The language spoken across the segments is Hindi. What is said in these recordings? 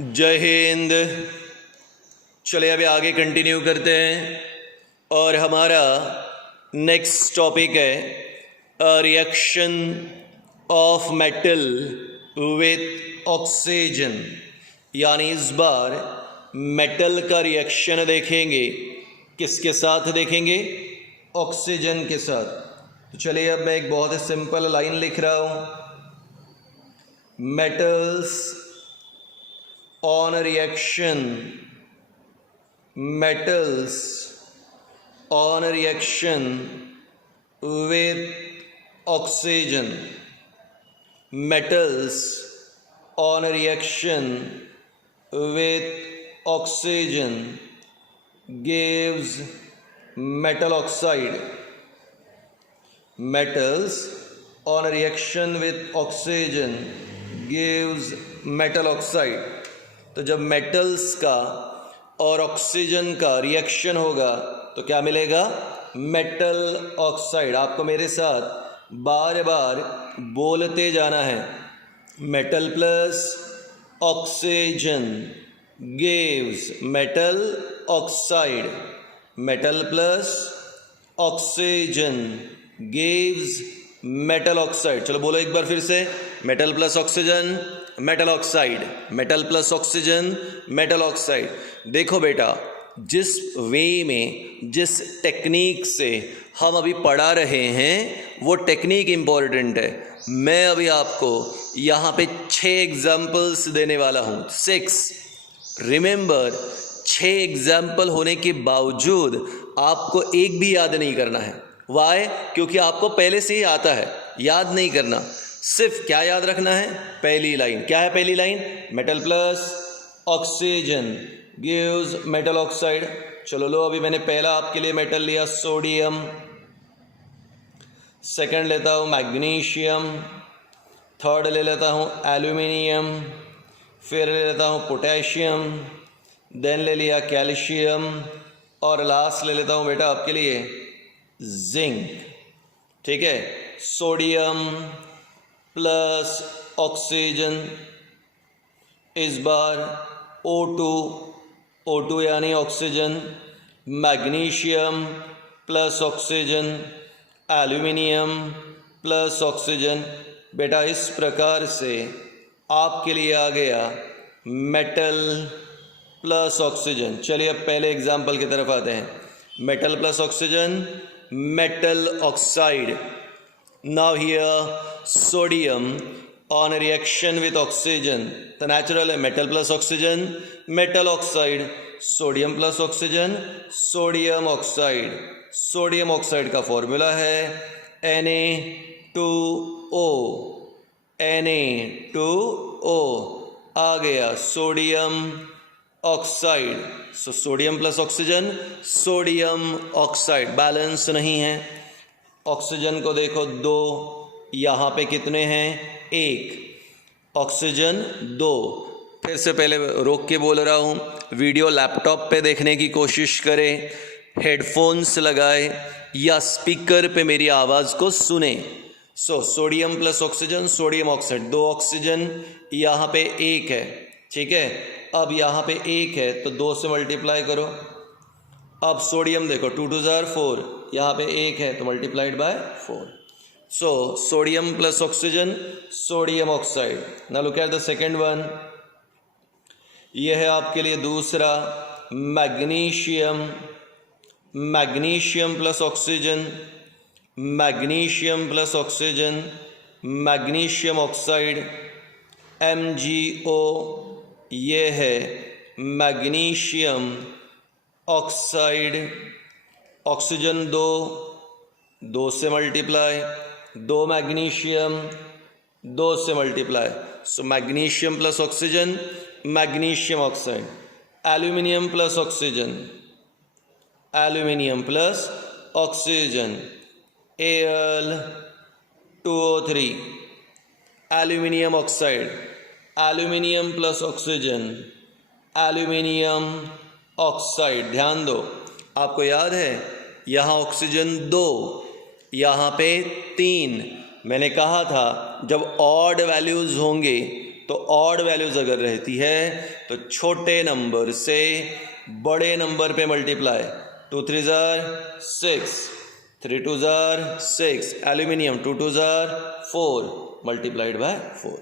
जय हिंद। चलिए अभी आगे कंटिन्यू करते हैं और हमारा नेक्स्ट टॉपिक है reaction of metal with oxygen. यानी इस बार मेटल का रिएक्शन देखेंगे। किसके साथ देखेंगे? ऑक्सीजन के साथ। तो चलिए अब मैं एक बहुत ही सिंपल लाइन लिख रहा हूँ। Metals on a reaction, metals on a reaction with oxygen, metals on a reaction with oxygen gives metal oxide. Metals on a reaction with oxygen gives metal oxide. तो जब मेटल्स का और ऑक्सीजन का रिएक्शन होगा तो क्या मिलेगा? Metal oxide. आपको मेरे साथ बार बार बोलते जाना है। Metal plus oxygen gives metal oxide. Metal plus oxygen gives metal oxide. चलो बोलो एक बार फिर से। Metal plus oxygen metal oxide, metal plus oxygen metal oxide. देखो बेटा, जिस वे में जिस टेक्निक से हम अभी पढ़ा रहे हैं वो टेक्निक इम्पॉर्टेंट है। मैं अभी आपको यहाँ पे 6 एग्जाम्पल्स देने वाला हूँ। 6। रिमेंबर, 6 एग्जाम्पल होने के बावजूद आपको एक भी याद नहीं करना है। वाई? क्योंकि आपको पहले से ही आता है, याद नहीं करना। सिर्फ क्या याद रखना है? पहली लाइन। क्या है पहली line? Metal plus oxygen gives metal oxide. चलो लो, अभी मैंने पहला आपके लिए मेटल लिया सोडियम, सेकंड लेता हूँ मैग्नीशियम, थर्ड ले लेता हूँ एल्यूमिनियम, फिर ले लेता हूँ पोटेशियम, देन ले लिया कैल्शियम और लास्ट ले लेता हूँ बेटा आपके लिए जिंक। ठीक है, सोडियम प्लस ऑक्सीजन, इस बार O2 यानी oxygen, magnesium plus oxygen, aluminium plus oxygen. बेटा इस प्रकार से आपके लिए आ गया मेटल प्लस ऑक्सीजन। चलिए अब पहले एग्जाम्पल की तरफ आते हैं। Metal plus oxygen, metal oxide. Now here sodium on a reaction with oxygen, तो natural है metal plus oxygen metal oxide, sodium plus oxygen sodium oxide. Sodium oxide का फॉर्मूला है Na2O। Na2O आ गया sodium oxide. So sodium plus oxygen sodium oxide. Balance नहीं है। ऑक्सीजन को देखो 2, यहाँ पे कितने हैं? 1। ऑक्सीजन 2। फिर से पहले रोक के बोल रहा हूँ, वीडियो लैपटॉप पे देखने की कोशिश करें, हेडफोन्स लगाए या स्पीकर पे मेरी आवाज़ को सुने। Sodium plus oxygen sodium oxide, 2 oxygen, यहाँ पे 1 है। ठीक है, अब यहाँ पे 1 है तो 2 से मल्टीप्लाई करो। अब सोडियम देखो 2 2 ज़ार 4, यहाँ पे 1 है तो multiplied by 4। So sodium plus oxygen sodium oxide. Now look at the second one. यह है आपके लिए दूसरा magnesium, magnesium plus oxygen, magnesium plus oxygen, magnesium oxide MgO। ये है मैग्नीशियम ऑक्साइड। ऑक्सीजन 2 से मल्टीप्लाई, 2 मैग्नीशियम 2 से multiply. So magnesium plus oxygen magnesium oxide. Aluminium plus oxygen aluminium plus oxygen Al2O3। Aluminium oxide aluminium plus oxygen aluminium oxide. ध्यान दो, आपको याद है यहाँ ऑक्सीजन 2, यहाँ पे 3। मैंने कहा था जब ऑड वैल्यूज़ होंगे तो ऑड वैल्यूज अगर रहती है तो छोटे नंबर से बड़े नंबर पे मल्टीप्लाई, 2 3 6, 3 2 6, एल्यूमिनियम 2 2 4 मल्टीप्लाइड बाय 4।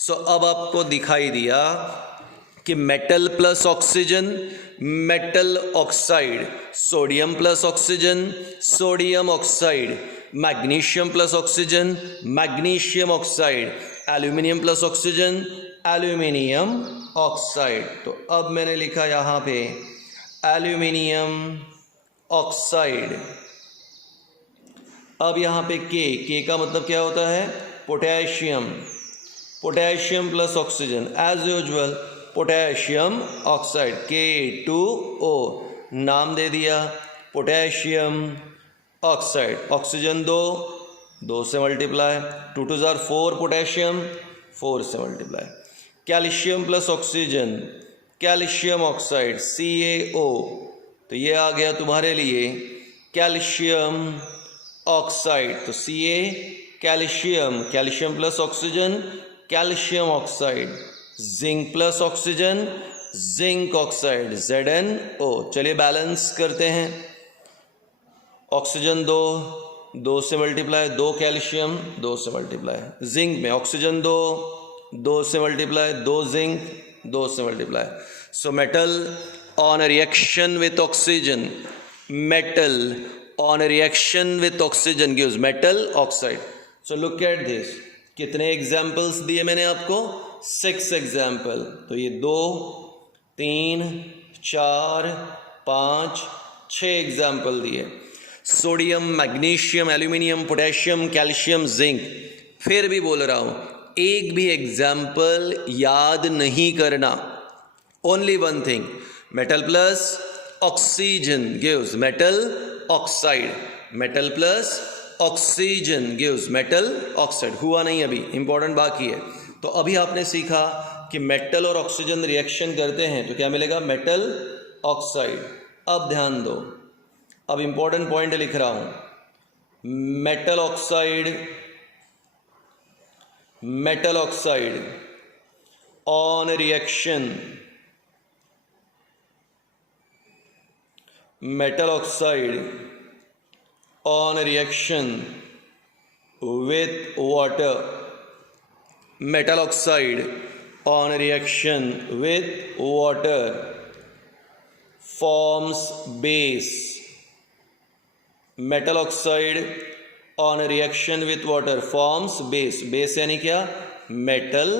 सो अब आपको दिखाई दिया कि metal plus oxygen, metal oxide, sodium plus oxygen, sodium oxide, magnesium plus oxygen, magnesium oxide, aluminium plus oxygen, aluminium oxide. तो अब मैंने लिखा यहाँ पे एल्यूमिनियम ऑक्साइड। अब यहाँ पे के का मतलब क्या होता है? Potassium, potassium plus oxygen, as usual potassium oxide, K2O नाम दे दिया पोटेशियम ऑक्साइड। ऑक्सीजन 2 से मल्टीप्लाई, 2 2 4 पोटेशियम, 4 से multiply. Calcium plus oxygen, calcium oxide CaO, तो ये आ गया तुम्हारे लिए कैल्शियम ऑक्साइड। तो Ca calcium, calcium plus oxygen, calcium oxide. Zinc plus oxygen, zinc oxide ZnO। चलिए बैलेंस करते हैं। ऑक्सीजन 2 से मल्टीप्लाई, 2 कैल्शियम, 2 से मल्टीप्लाई। जिंक में ऑक्सीजन 2 से मल्टीप्लाई, 2 जिंक, 2 से multiply. So metal on reaction with oxygen, metal on reaction with oxygen gives metal oxide. So look at this, कितने एग्जाम्पल्स दिए मैंने आपको? 6 एग्जाम्पल। तो ये 2 3 4 5 6 एग्जाम्पल दिए। Sodium, magnesium, aluminium, potassium, calcium, zinc. फिर भी बोल रहा हूँ, एक भी एग्जाम्पल याद नहीं करना। Only one thing, metal plus oxygen gives metal oxide, metal plus oxygen gives metal oxide. हुआ नहीं अभी, इंपॉर्टेंट बाकी है। तो अभी आपने सीखा कि मेटल और ऑक्सीजन रिएक्शन करते हैं तो क्या मिलेगा? Metal oxide. अब ध्यान दो, अब इंपॉर्टेंट पॉइंट लिख रहा हूं। Metal oxide, metal oxide on reaction, metal oxide on reaction with water, metal oxide on reaction with water forms base, metal oxide on reaction with water forms base, base यानी क्या? metal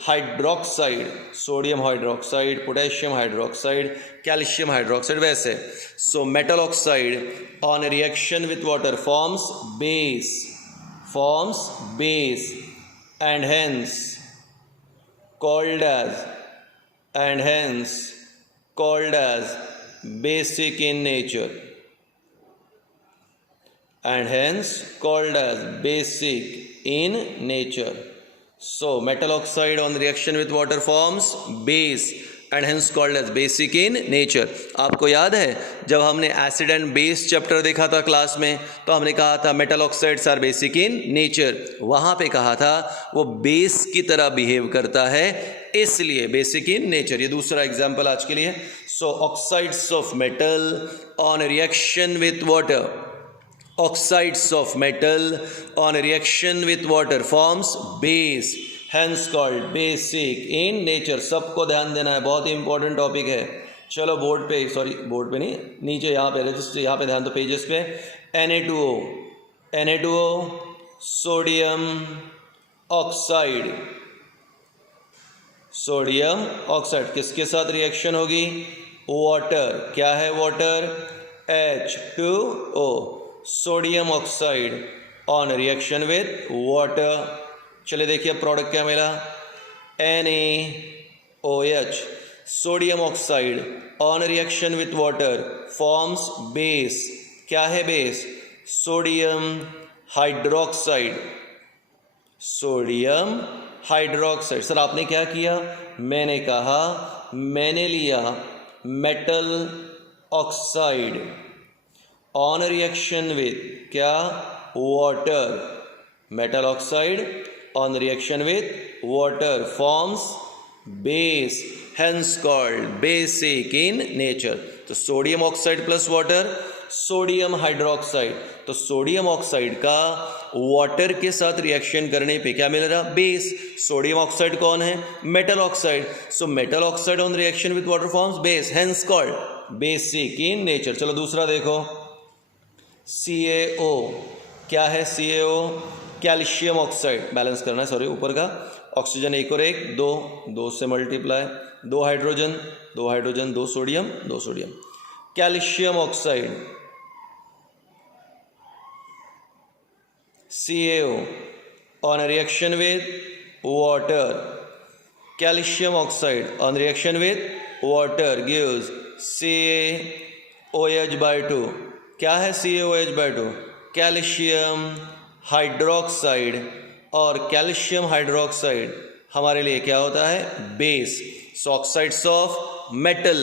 hydroxide, sodium hydroxide, potassium hydroxide, calcium hydroxide, वैसे। So metal oxide on reaction with water forms base, forms base and hence called as basic in nature, and hence called as basic in nature. So metal oxide on reaction with water forms base and hence called as basic in nature. आपको याद है जब हमने एसिड एंड बेस चैप्टर देखा था क्लास में, तो हमने कहा था metal oxides are basic in nature. वहाँ पे कहा था वो बेस की तरह बिहेव करता है, इसलिए बेसिक इन नेचर। ये दूसरा एग्जाम्पल आज के लिए। So oxides of metal on reaction with water, oxides of metal on reaction with water forms base, hence called basic in nature. सबको ध्यान देना है, बहुत ही इंपॉर्टेंट टॉपिक है। चलो बोर्ड पे, सॉरी बोर्ड पे नहीं, नीचे यहाँ पे रजिस्टर, यहाँ पे ध्यान दो पेजेस पे। Na2O sodium oxide, sodium oxide किसके साथ रिएक्शन होगी? वाटर। क्या है water? H2O, sodium oxide on reaction with water. चलिए देखिए प्रोडक्ट क्या मिला? NaOH, sodium oxide on reaction with water forms base. क्या है base? Sodium hydroxide, sodium hydroxide. Sir आपने क्या किया? मैंने कहा, मैंने लिया metal oxide on reaction with क्या? Water, metal oxide on reaction with water forms base, hence called basic in nature. तो sodium oxide plus water sodium hydroxide, तो सोडियम ऑक्साइड का वाटर के साथ रिएक्शन करने पे क्या मिल रहा? बेस. सोडियम ऑक्साइड कौन है? Metal oxide. So metal oxide on reaction with water forms base, hence called basic in nature. चलो दूसरा देखो, CaO. क्या है CaO? Calcium oxide. बैलेंस करना है, सॉरी, ऊपर का. ऑक्सीजन एक और एक, दो, दो से मल्टीप्लाई, दो हाइड्रोजन, दो हाइड्रोजन, दो सोडियम, दो sodium. Calcium oxide CaO on a reaction with water. Calcium oxide on reaction with water gives CaOH by 2. क्या है CaOH by 2? Calcium hydroxide. और कैल्शियम हाइड्रोक्साइड हमारे लिए क्या होता है? Base. So oxides of metal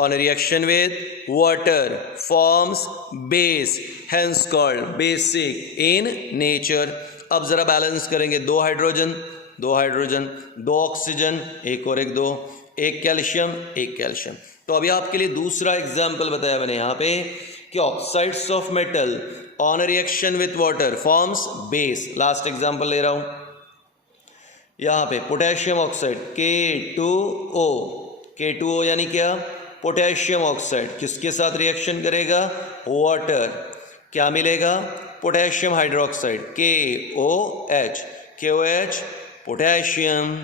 on a reaction with water forms base, hence called basic in nature. अब ज़रा बैलेंस करेंगे, दो हाइड्रोजन, दो हाइड्रोजन, दो ऑक्सीजन, एक और एक, दो, एक कैल्शियम, एक कैल्शियम. तो अभी आपके लिए दूसरा एग्जाम्पल बताया मैंने यहाँ पे कि oxides of metal on reaction with water forms base. Last example ले रहा हूँ यहाँ पे, पोटेशियम ऑक्साइड K2O. K2O यानी क्या? Potassium oxide. किसके साथ रिएक्शन करेगा? वाटर. क्या मिलेगा? Potassium hydroxide KOH. KOH potassium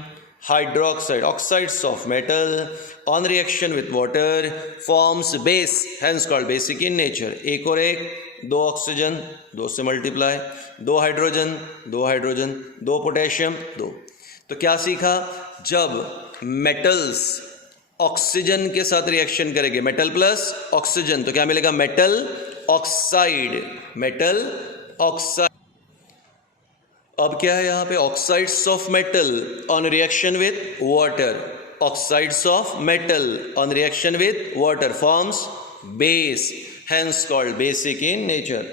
hydroxide. Oxides of metal on reaction with water forms base, hence called basic in nature. एक और एक, दो ऑक्सीजन, दो से मल्टीप्लाई, दो हाइड्रोजन, दो हाइड्रोजन, दो पोटेशियम, दो. तो क्या सीखा? जब मेटल्स ऑक्सीजन के साथ रिएक्शन करेंगे, मेटल प्लस ऑक्सीजन, तो क्या मिलेगा? Metal oxide. Metal oxide. अब क्या है यहाँ पे? Oxides of metal on reaction with water. Oxides of metal on reaction with water forms base, hence called basic in nature.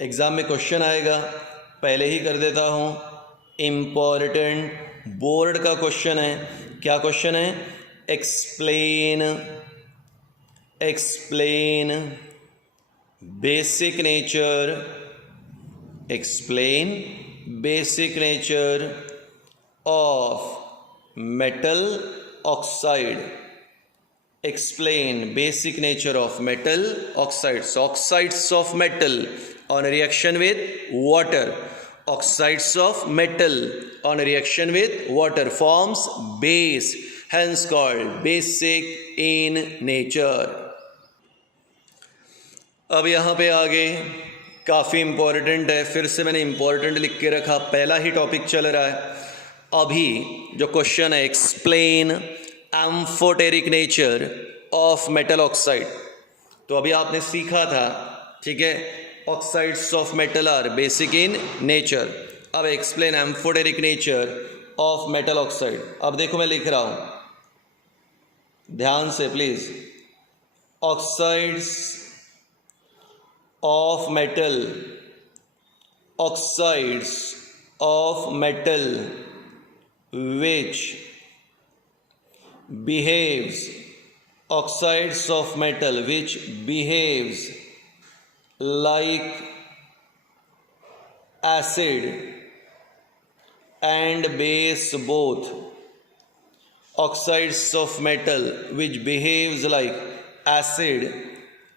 Exam में क्वेश्चन आएगा, पहले ही कर देता हूँ, इंपॉर्टेंट बोर्ड का क्वेश्चन है. क्या क्वेश्चन है? explain basic nature, explain basic nature of metal oxide. Explain basic nature of metal oxides. Oxides of metal on reaction with water. Oxides of metal on reaction with water forms base, hence called basic in nature. अब यहाँ पे आगे काफ़ी इम्पॉर्टेंट है, फिर से मैंने इम्पॉर्टेंट लिख के रखा, पहला ही टॉपिक चल रहा है. अभी जो क्वेश्चन है, explain amphoteric nature of metal oxide. तो अभी आपने सीखा था, ठीक है, oxides of metal are basic in nature. अब explain amphoteric nature of metal oxide. अब देखो मैं लिख रहा हूँ, ध्यान से please. Oxides of metal, oxides of metal which behaves, oxides of metal which behaves like acid and base both. Oxides of metal which behaves like acid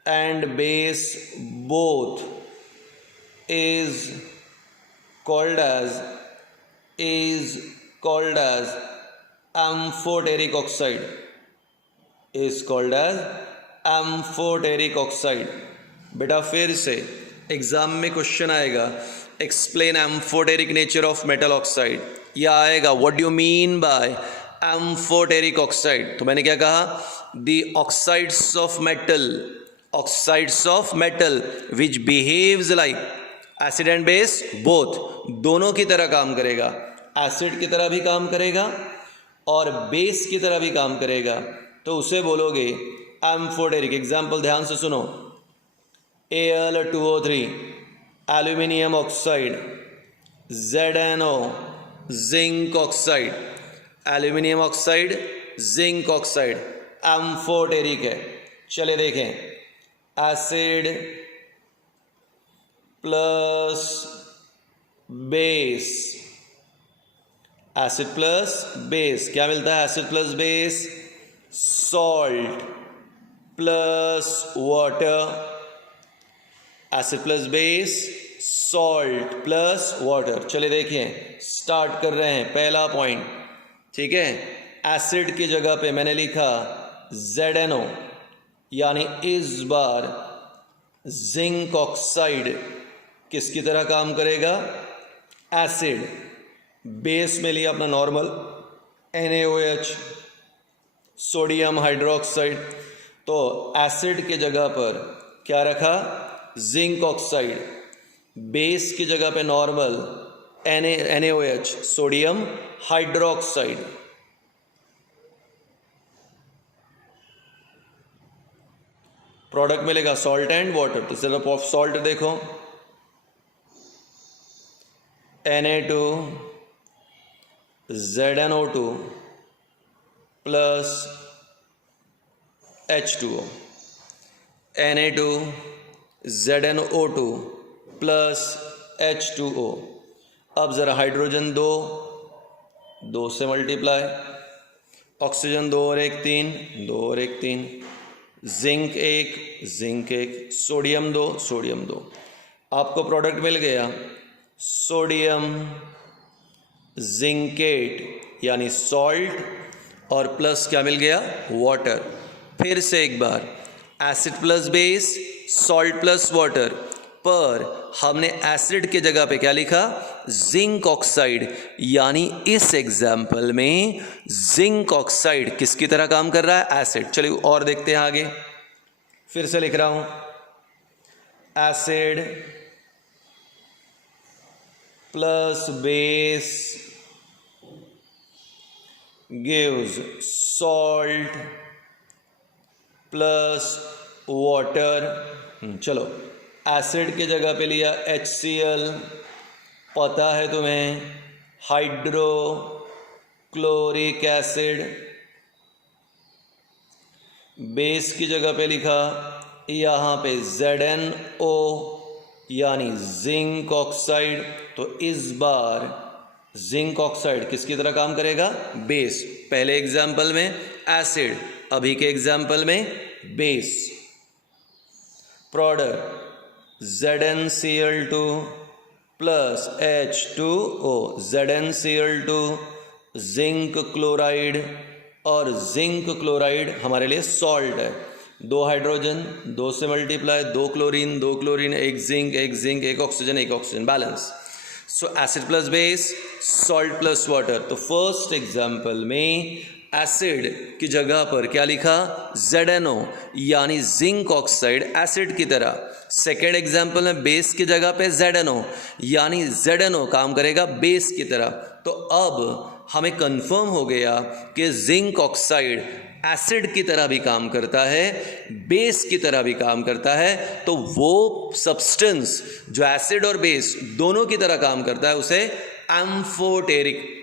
and base both is called as amphoteric oxide. Is called as amphoteric oxide. बेटा फिर से एग्जाम में क्वेश्चन आएगा, explain amphoteric nature of metal oxide, या आएगा what do you mean by amphoteric oxide. तो मैंने क्या कहा? The oxides of metal which behaves like acid and base both. दोनों की तरह काम करेगा, एसिड की तरह भी काम करेगा और बेस की तरह भी काम करेगा, तो उसे बोलोगे एम्फोटेरिक. एग्जाम्पल ध्यान से सुनो, Al2O3 aluminium oxide, ZnO zinc oxide, aluminium oxide, zinc oxide, amphoteric है। चले देखें, acid plus base, acid plus base क्या मिलता है? Acid plus base salt plus water, acid plus base salt plus water. चलिए देखिए, स्टार्ट कर रहे हैं पहला पॉइंट, ठीक है। एसिड की जगह पे मैंने लिखा ZnO, यानी इस बार जिंक ऑक्साइड किसकी तरह काम करेगा? एसिड। बेस में लिया अपना नॉर्मल NaOH, सोडियम हाइड्रोक्साइड। तो एसिड की जगह पर क्या रखा? Zinc oxide. बेस की जगह पे normal NaOH, sodium hydroxide. Product मिलेगा सॉल्ट एंड वाटर। तो सिर्फ ऑफ सॉल्ट देखो, Na2 ZnO2 plus H2O, Na2 ZnO2 plus H2O। अब ज़रा हाइड्रोजन दो से मल्टीप्लाई, ऑक्सीजन 2 और 1 3, 2 और 1 3, जिंक 1, सोडियम 2। आपको प्रोडक्ट मिल गया सोडियम जिंकेट यानी सॉल्ट और प्लस क्या मिल गया? वाटर। फिर से एक बार, acid plus base salt plus water, पर हमने एसिड के जगह पे क्या लिखा? जिंक ऑक्साइड, यानी इस एग्जाम्पल में जिंक ऑक्साइड किसकी तरह काम कर रहा है? एसिड। चलिए और देखते हैं आगे, फिर से लिख रहा हूं, acid plus base gives salt plus water. चलो, एसिड की जगह पे लिया HCl, पता है तुम्हें, हाइड्रोक्लोरिक एसिड। बेस की जगह पे लिखा यहाँ पे ZnO यानी जिंक ऑक्साइड। तो इस बार जिंक ऑक्साइड किसकी तरह काम करेगा? बेस। पहले एग्जाम्पल में एसिड, अभी के एग्जाम्पल में base. Product ZnCl2 plus H2O, ZnCl2 zinc chloride, और जिंक क्लोराइड हमारे लिए सॉल्ट है। 2 हाइड्रोजन 2 से multiply, 2 chlorine, 1 zinc, 1 oxygen, balance. सो acid plus base salt plus water. तो फर्स्ट एग्जाम्पल में एसिड की जगह पर क्या लिखा? ZnO यानी जिंक ऑक्साइड एसिड की तरह। सेकेंड एग्जाम्पल में बेस की जगह पे ZnO यानी ZnO काम करेगा बेस की तरह। तो अब हमें कंफर्म हो गया कि जिंक ऑक्साइड एसिड की तरह भी काम करता है, बेस की तरह भी काम करता है। तो वो सब्सटेंस जो एसिड और बेस दोनों की तरह काम करता है उसे amphoteric.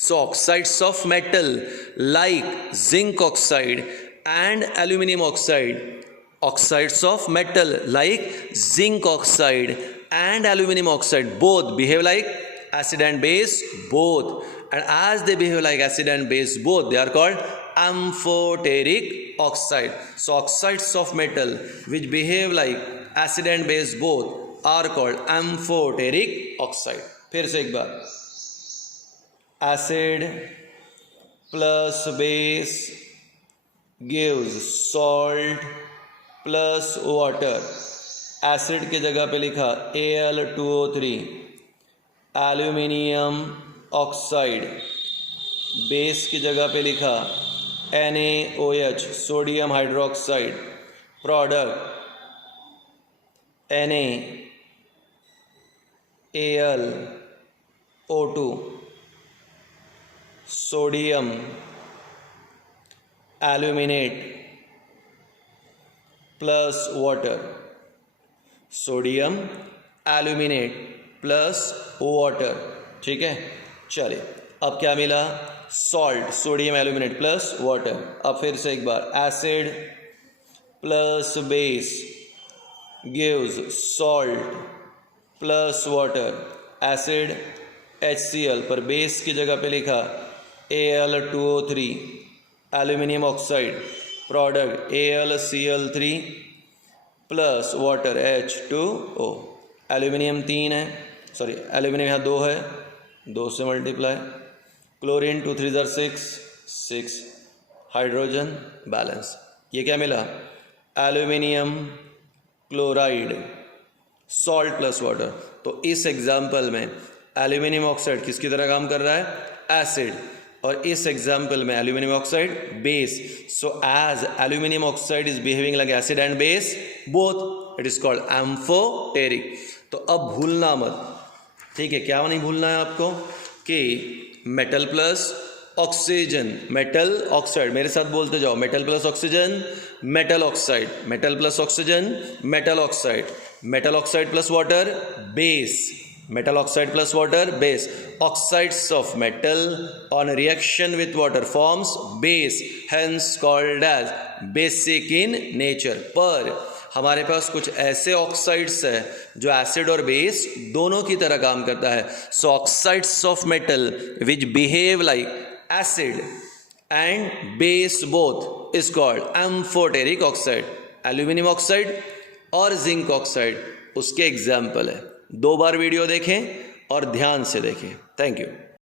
So oxides of metal like zinc oxide and aluminium oxide, oxides of metal like zinc oxide and aluminum oxide both behave like acid and base both, and as they behave like acid and base both, they are called amphoteric oxide. So oxides of metal which behave like acid and base both are called amphoteric oxide. फिर से एक बार, acid plus base gives salt plus water. Acid की जगह पे लिखा Al2O3 एल्यूमिनियम ऑक्साइड, बेस की जगह पे लिखा NaOH sodium hydroxide, product NaAlO2 sodium aluminate plus water, sodium aluminate plus water. ठीक है, चलिए, अब क्या मिला? Salt, sodium aluminate plus water. अब फिर से एक बार, acid plus base gives salt plus water. Acid HCl पर बेस की जगह पे लिखा Al2O3, aluminium oxide, product AlCl3 plus water H2O। Aluminium 3 है, सॉरी एल्यूमिनियम यहाँ 2 है, 2 से मल्टीप्लाई। Chlorine 2 3 6, 6, hydrogen balance. ये क्या मिला? Aluminium chloride, salt plus water. तो इस एग्जाम्पल में एल्यूमिनियम ऑक्साइड किसकी तरह काम कर रहा है? एसिड। और इस एग्जाम्पल में aluminium oxide base. So as aluminium oxide is behaving like acid and base both, it is called amphoteric. तो अब भूलना मत, ठीक है? क्या नहीं भूलना है आपको कि metal plus oxygen, metal oxide, मेरे साथ बोलते जाओ, metal plus oxygen metal oxide, metal plus oxygen metal oxide, metal oxide plus water base, metal oxide plus water base. Oxides of metal on reaction with water forms base, hence called as basic in nature. पर हमारे पास कुछ ऐसे ऑक्साइड्स है जो एसिड और बेस दोनों की तरह काम करता है. So oxides of metal which behave like acid and base both is called amphoteric oxide. Aluminium oxide और जिंक ऑक्साइड उसके एग्जाम्पल है. 2 बार वीडियो देखें और ध्यान से देखें. Thank you.